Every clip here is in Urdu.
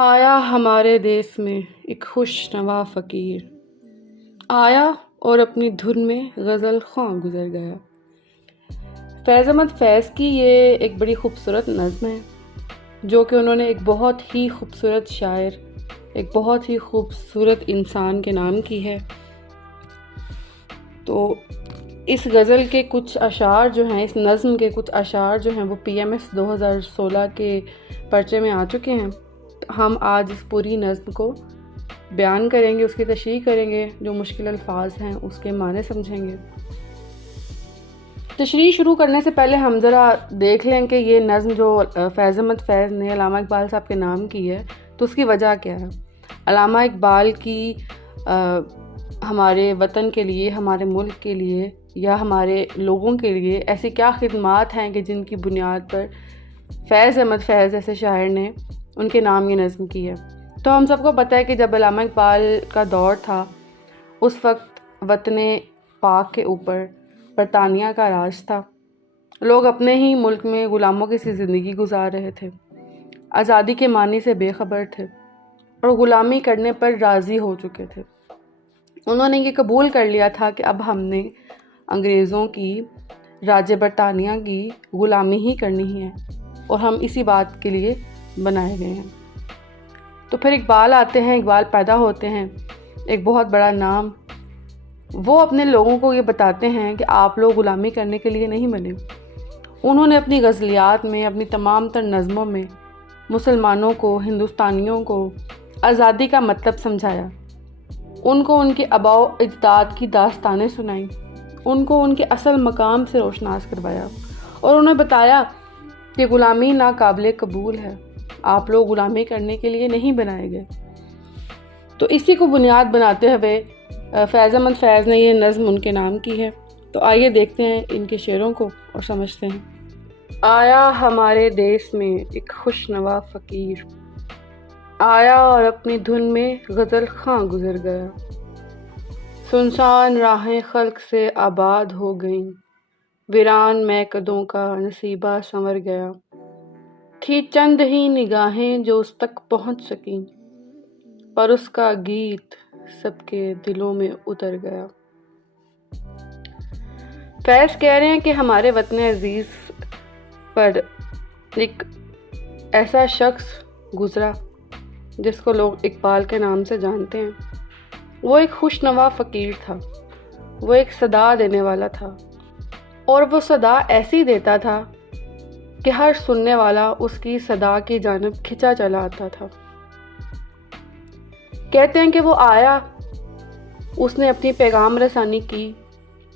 آیا ہمارے دیس میں ایک خوش نوا فقیر، آیا اور اپنی دھن میں غزل خواں گزر گیا۔ فیض احمد فیض کی یہ ایک بڑی خوبصورت نظم ہے جو کہ انہوں نے ایک بہت ہی خوبصورت شاعر، ایک بہت ہی خوبصورت انسان کے نام کی ہے۔ تو اس غزل کے کچھ اشعار جو ہیں، اس نظم کے کچھ اشعار جو ہیں وہ PMS 2016 کے پرچے میں آ چکے ہیں۔ ہم آج اس پوری نظم کو بیان کریں گے، اس کی تشریح کریں گے، جو مشکل الفاظ ہیں اس کے معنی سمجھیں گے۔ تشریح شروع کرنے سے پہلے ہم ذرا دیکھ لیں کہ یہ نظم جو فیض احمد فیض نے علامہ اقبال صاحب کے نام کی ہے تو اس کی وجہ کیا ہے۔ علامہ اقبال کی ہمارے وطن کے لیے، ہمارے ملک کے لیے یا ہمارے لوگوں کے لیے ایسی کیا خدمات ہیں کہ جن کی بنیاد پر فیض احمد فیض جیسے شاعر نے ان کے نام یہ نظم کی ہے۔ تو ہم سب کو پتہ ہے کہ جب علامہ اقبال کا دور تھا اس وقت وطن پاک کے اوپر برطانیہ کا راج تھا۔ لوگ اپنے ہی ملک میں غلاموں کی سی زندگی گزار رہے تھے، آزادی کے معنی سے بے خبر تھے اور غلامی کرنے پر راضی ہو چکے تھے۔ انہوں نے یہ قبول کر لیا تھا کہ اب ہم نے انگریزوں کی، راج برطانیہ کی غلامی ہی کرنی ہے اور ہم اسی بات کے لیے بنائے گئے ہیں۔ تو پھر اقبال آتے ہیں، اقبال پیدا ہوتے ہیں، ایک بہت بڑا نام۔ وہ اپنے لوگوں کو یہ بتاتے ہیں کہ آپ لوگ غلامی کرنے کے لیے نہیں بنے۔ انہوں نے اپنی غزلیات میں، اپنی تمام تر نظموں میں مسلمانوں کو، ہندوستانیوں کو آزادی کا مطلب سمجھایا۔ ان کو ان کے آباء و اجداد کی داستانیں سنائیں، ان کو ان کے اصل مقام سے روشناس کروایا اور انہیں بتایا کہ غلامی ناقابل قبول ہے، آپ لوگ غلامی کرنے کے لیے نہیں بنائے گئے۔ تو اسی کو بنیاد بناتے ہوئے فیض احمد فیض نے یہ نظم ان کے نام کی ہے۔ تو آئیے دیکھتے ہیں ان کے شعروں کو اور سمجھتے ہیں۔ آیا ہمارے دیس میں ایک خوش نوا فقیر، آیا اور اپنی دھن میں غزل خواں گزر گیا۔ سنسان راہیں خلق سے آباد ہو گئیں، ویران میکدوں کا نصیبہ سنور گیا۔ تھی چند ہی نگاہیں جو اس تک پہنچ سکیں، پر اس کا گیت سب کے دلوں میں اتر گیا۔ فیض کہہ رہے ہیں کہ ہمارے وطن عزیز پر ایک ایسا شخص گزرا جس کو لوگ اقبال کے نام سے جانتے ہیں۔ وہ ایک خوش نوا فقیر تھا، وہ ایک صدا دینے والا تھا اور وہ صدا ایسی دیتا تھا کہ ہر سننے والا اس کی صدا کی جانب کھنچا چلا آتا تھا۔ کہتے ہیں کہ وہ آیا، اس نے اپنی پیغام رسانی کی،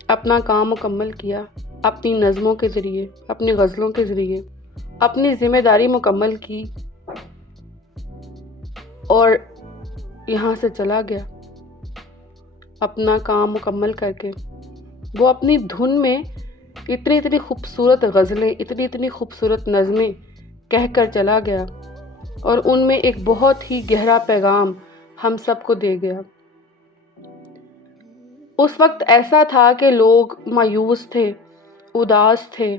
اپنا کام مکمل کیا، اپنی نظموں کے ذریعے، اپنی غزلوں کے ذریعے اپنی ذمہ داری مکمل کی اور یہاں سے چلا گیا اپنا کام مکمل کر کے۔ وہ اپنی دھن میں اتنی خوبصورت غزلیں، اتنی خوبصورت نظمیں کہہ کر چلا گیا اور ان میں ایک بہت ہی گہرا پیغام ہم سب کو دے گیا۔ اس وقت ایسا تھا کہ لوگ مایوس تھے، اداس تھے،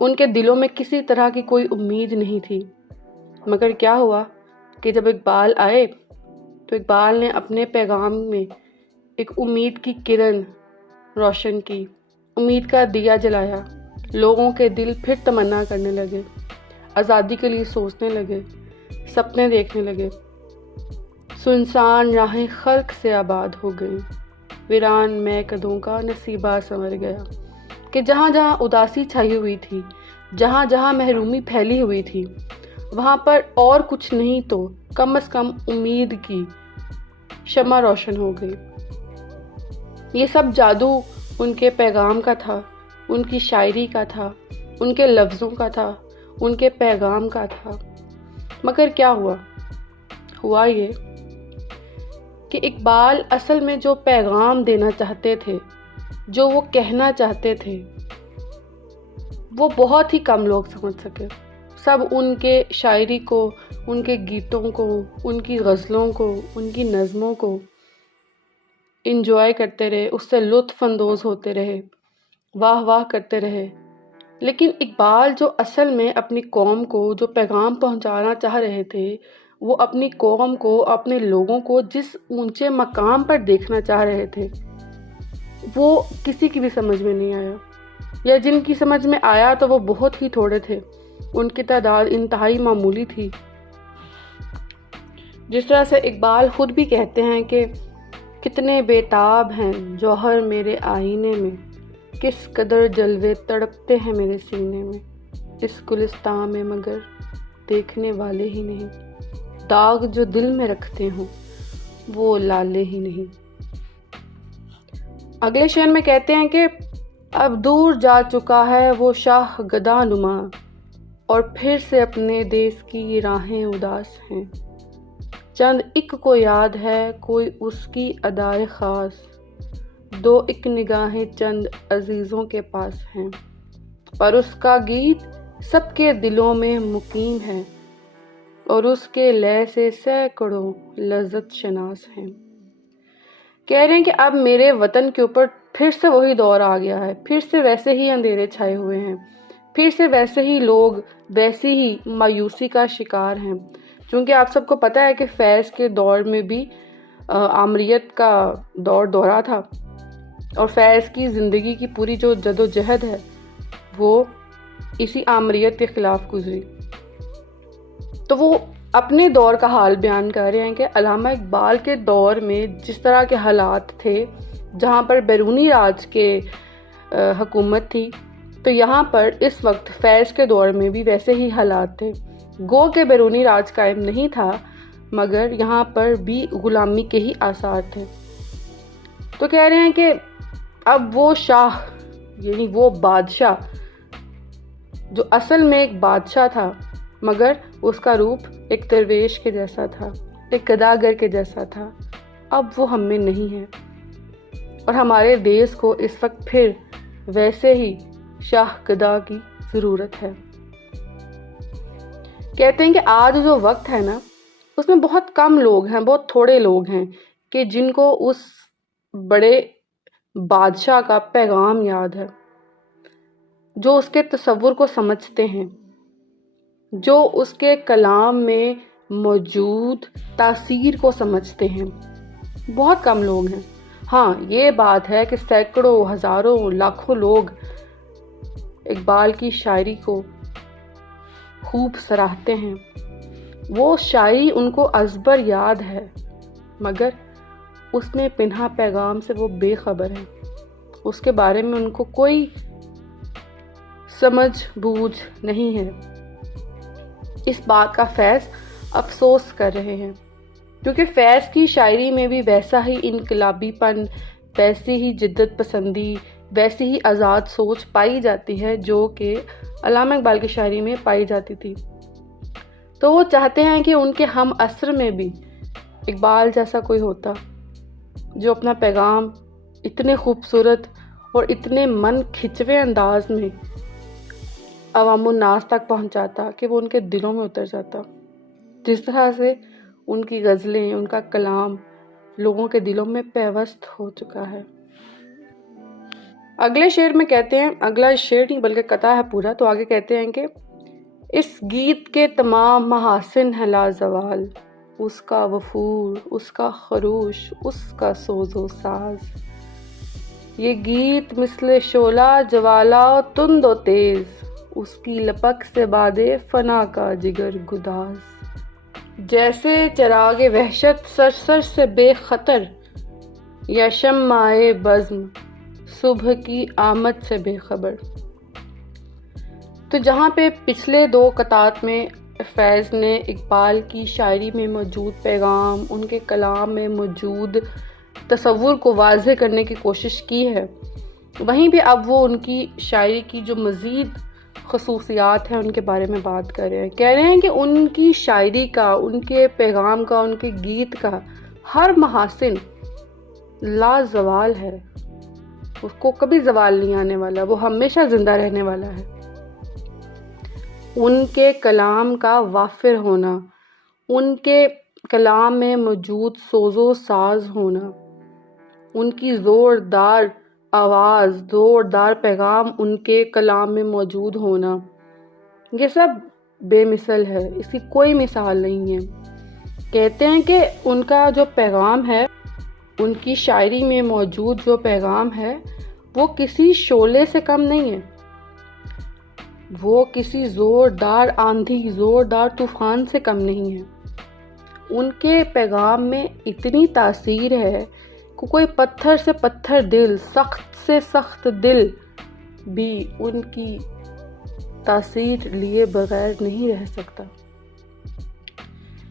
ان کے دلوں میں کسی طرح کی کوئی امید نہیں تھی۔ مگر کیا ہوا کہ جب اقبال آئے تو اقبال نے اپنے پیغام میں ایک امید کی کرن روشن کی، امید کا دیا جلایا۔ لوگوں کے دل پھر تمنا کرنے لگے، آزادی کے لیے سوچنے لگے، سپنے دیکھنے لگے۔ سنسان راہیں خلق سے آباد ہو گئیں، ویران میکدوں کا نصیبہ سنور گیا۔ کہ جہاں جہاں اداسی چھائی ہوئی تھی، جہاں جہاں محرومی پھیلی ہوئی تھی، وہاں پر اور کچھ نہیں تو کم از کم امید کی شمع روشن ہو گئی۔ یہ سب جادو ان کے پیغام کا تھا، ان کی شاعری کا تھا، ان کے لفظوں کا تھا، ان کے پیغام کا تھا۔ مگر کیا ہوا یہ کہ اقبال اصل میں جو پیغام دینا چاہتے تھے، جو وہ کہنا چاہتے تھے، وہ بہت ہی کم لوگ سمجھ سکے۔ سب ان کے شاعری کو، ان کے گیتوں کو، ان کی غزلوں کو، ان کی نظموں کو انجوائے کرتے رہے، اس سے لطف اندوز ہوتے رہے، واہ واہ کرتے رہے۔ لیکن اقبال جو اصل میں اپنی قوم کو جو پیغام پہنچانا چاہ رہے تھے، وہ اپنی قوم کو، اپنے لوگوں کو جس اونچے مقام پر دیکھنا چاہ رہے تھے وہ کسی کی بھی سمجھ میں نہیں آیا، یا جن کی سمجھ میں آیا تو وہ بہت ہی تھوڑے تھے، ان کی تعداد انتہائی معمولی تھی۔ جس طرح سے اقبال خود بھی کہتے ہیں کہ کتنے بے تاب ہیں جوہر میرے آئینے میں، کس قدر جلوے تڑپتے ہیں میرے سینے میں، اس گلستان میں مگر دیکھنے والے ہی نہیں، داغ جو دل میں رکھتے ہوں وہ لالے ہی نہیں۔ اگلے شعر میں کہتے ہیں کہ اب دور جا چکا ہے وہ شاہ گدا نما، اور پھر سے اپنے دیس کی راہیں اداس ہیں، چند ایک کو یاد ہے کوئی اس کی ادائے خاص، دو ایک نگاہیں چند عزیزوں کے پاس ہیں، پر اس کا گیت سب کے دلوں میں مقیم ہے، اور اس کے لے سے سینکڑوں لذت شناس ہیں۔ کہہ رہے ہیں کہ اب میرے وطن کے اوپر پھر سے وہی دور آ گیا ہے، پھر سے ویسے ہی اندھیرے چھائے ہوئے ہیں، پھر سے ویسے ہی لوگ ویسی ہی مایوسی کا شکار ہیں۔ چونکہ آپ سب کو پتہ ہے کہ فیض کے دور میں بھی آمریت کا دور دورہ تھا، اور فیض کی زندگی کی پوری جو جد و جہد ہے وہ اسی آمریت کے خلاف گزری۔ تو وہ اپنے دور کا حال بیان کر رہے ہیں کہ علامہ اقبال کے دور میں جس طرح کے حالات تھے، جہاں پر بیرونی راج کے حکومت تھی، تو یہاں پر اس وقت فیض کے دور میں بھی ویسے ہی حالات تھے۔ گو کہ بیرونی راج قائم نہیں تھا، مگر یہاں پر بھی غلامی کے ہی آثار تھے۔ تو کہہ رہے ہیں کہ اب وہ شاہ، یعنی وہ بادشاہ جو اصل میں ایک بادشاہ تھا مگر اس کا روپ ایک درویش کے جیسا تھا، ایک گداگر کے جیسا تھا، اب وہ ہم میں نہیں ہے، اور ہمارے دیس کو اس وقت پھر ویسے ہی شاہ گدا کی ضرورت ہے۔ کہتے ہیں کہ آج جو وقت ہے نا، اس میں بہت کم لوگ ہیں، بہت تھوڑے لوگ ہیں کہ جن کو اس بڑے بادشاہ کا پیغام یاد ہے، جو اس کے تصور کو سمجھتے ہیں، جو اس کے کلام میں موجود تاثیر کو سمجھتے ہیں۔ بہت کم لوگ ہیں۔ ہاں یہ بات ہے کہ سینکڑوں، ہزاروں، لاکھوں لوگ اقبال کی شاعری کو خوب سراہتے ہیں، وہ شاعری ان کو ازبر یاد ہے، مگر اس میں پنہا پیغام سے وہ بے خبر ہیں، اس کے بارے میں ان کو کوئی سمجھ بوجھ نہیں ہے۔ اس بات کا فیض افسوس کر رہے ہیں، کیونکہ فیض کی شاعری میں بھی ویسا ہی انقلابی پن، ویسی ہی جدت پسندی، ویسی ہی آزاد سوچ پائی جاتی ہے جو کہ علامہ اقبال کی شاعری میں پائی جاتی تھی۔ تو وہ چاہتے ہیں کہ ان کے ہم عصر میں بھی اقبال جیسا کوئی ہوتا جو اپنا پیغام اتنے خوبصورت اور اتنے من کھچوے انداز میں عوام الناس تک پہنچاتا کہ وہ ان کے دلوں میں اتر جاتا، جس طرح سے ان کی غزلیں، ان کا کلام لوگوں کے دلوں میں پیوست ہو چکا ہے۔ اگلے شعر میں کہتے ہیں، اگلا شعر نہیں بلکہ قطعہ ہے پورا، تو آگے کہتے ہیں کہ اس گیت کے تمام محاسن ہے لازوال، اس کا وفور، اس کا خروش، اس کا سوز و ساز، یہ گیت مثل شعلہ جوالا و تند و تیز، اس کی لپک سے بادے فنا کا جگر گداز، جیسے چراغ وحشت سرسر سے بے خطر، یا شمع بزم صبح کی آمد سے بے خبر۔ تو جہاں پہ پچھلے دو قطعات میں فیض نے اقبال کی شاعری میں موجود پیغام، ان کے کلام میں موجود تصور کو واضح کرنے کی کوشش کی ہے، وہیں بھی اب وہ ان کی شاعری کی جو مزید خصوصیات ہیں ان کے بارے میں بات کر رہے ہیں۔ کہہ رہے ہیں کہ ان کی شاعری کا، ان کے پیغام کا، ان کے گیت کا ہر محاسن لازوال ہے، اس کو کبھی زوال نہیں آنے والا، وہ ہمیشہ زندہ رہنے والا ہے۔ ان کے کلام کا وافر ہونا، ان کے کلام میں موجود سوز و ساز ہونا، ان کی زوردار آواز، زوردار پیغام ان کے کلام میں موجود ہونا، یہ سب بے مثل ہے، اس کی کوئی مثال نہیں ہے۔ کہتے ہیں کہ ان کا جو پیغام ہے، ان کی شاعری میں موجود جو پیغام ہے وہ کسی شعلے سے کم نہیں ہے، وہ کسی زوردار آندھی، زوردار طوفان سے کم نہیں ہے۔ ان کے پیغام میں اتنی تاثیر ہے کہ کوئی پتھر سے پتھر دل، سخت سے سخت دل بھی ان کی تاثیر لیے بغیر نہیں رہ سکتا۔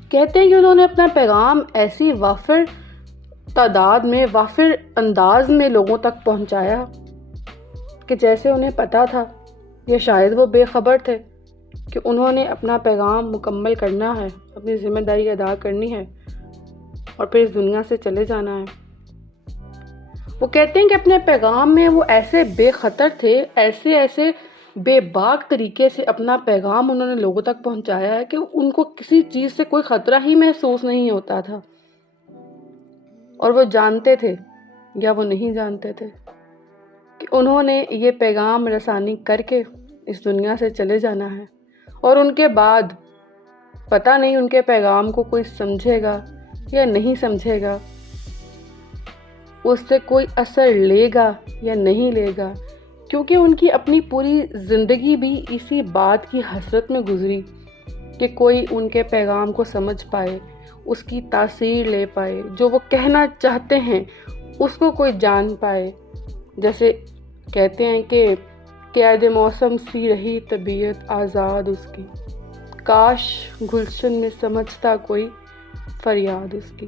کہتے ہیں کہ انہوں نے اپنا پیغام ایسی وافر تعداد میں، وافر انداز میں لوگوں تک پہنچایا کہ جیسے انہیں پتا تھا، یا شاید وہ بے خبر تھے کہ انہوں نے اپنا پیغام مکمل کرنا ہے، اپنی ذمہ داری ادا کرنی ہے اور پھر اس دنیا سے چلے جانا ہے۔ وہ کہتے ہیں کہ اپنے پیغام میں وہ ایسے بے خطر تھے، ایسے بے باک طریقے سے اپنا پیغام انہوں نے لوگوں تک پہنچایا ہے کہ ان کو کسی چیز سے کوئی خطرہ ہی محسوس نہیں ہوتا تھا، اور وہ جانتے تھے یا وہ نہیں جانتے تھے کہ انہوں نے یہ پیغام رسانی کر کے اس دنیا سے چلے جانا ہے، اور ان کے بعد پتہ نہیں ان کے پیغام کو کوئی سمجھے گا یا نہیں سمجھے گا، اس سے کوئی اثر لے گا یا نہیں لے گا، کیونکہ ان کی اپنی پوری زندگی بھی اسی بات کی حسرت میں گزری کہ کوئی ان کے پیغام کو سمجھ پائے، اس کی تاثیر لے پائے، جو وہ کہنا چاہتے ہیں اس کو کوئی جان پائے۔ جیسے کہتے ہیں کہ قید موسم سی رہی طبیعت آزاد اس کی، کاش گلشن میں سمجھتا کوئی فریاد اس کی۔